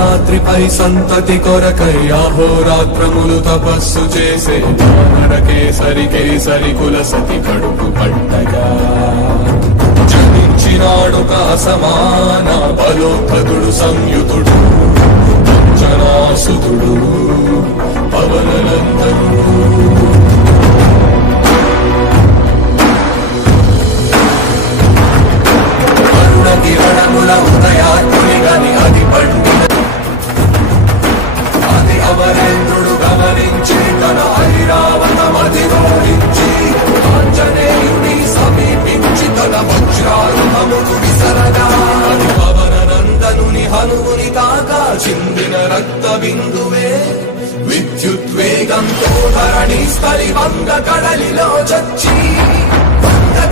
శేషాద్రిపై సంతతి కొరకై అహోరాత్రములు తపస్సు చేసే కేసరి కేసరి కుల సతి కడుపు పట్టగా జనించినాడు కా సమాన బలోపదుడు సంయుతుడు జనాసుతుడు పవననందనుడు కిరణముల ఉదయాత్మునిగని అది పండిన అది అమరేంద్రుడు గమనించి తన ఐరావతమది ఓడించి ఆంజనేయుని సమీపించి తన వజ్రాయుధమును విసరగా అది పవననందనుని హనువుని తాకా చిందిన రక్త బిందువే విద్యుద్వేగంతో ధరణి స్థలి వంగ కడలిలో చచ్చి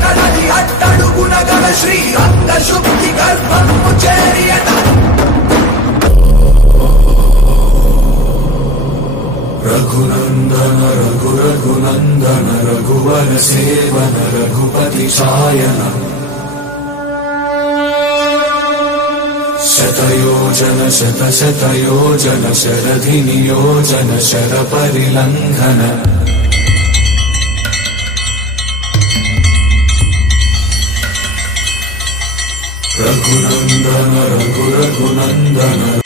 కడలి అట్టడుగున గల శ్రీ అంగ శుద్ధి గర్భము చేరియట రఘునందన రఘు రఘునందన రఘువర సేవన రఘుపతి ఛాయన శతయోజన శత శతయోజన శరధి నియోజన శర పరిలంఘన రఘునందన రఘు రఘునందన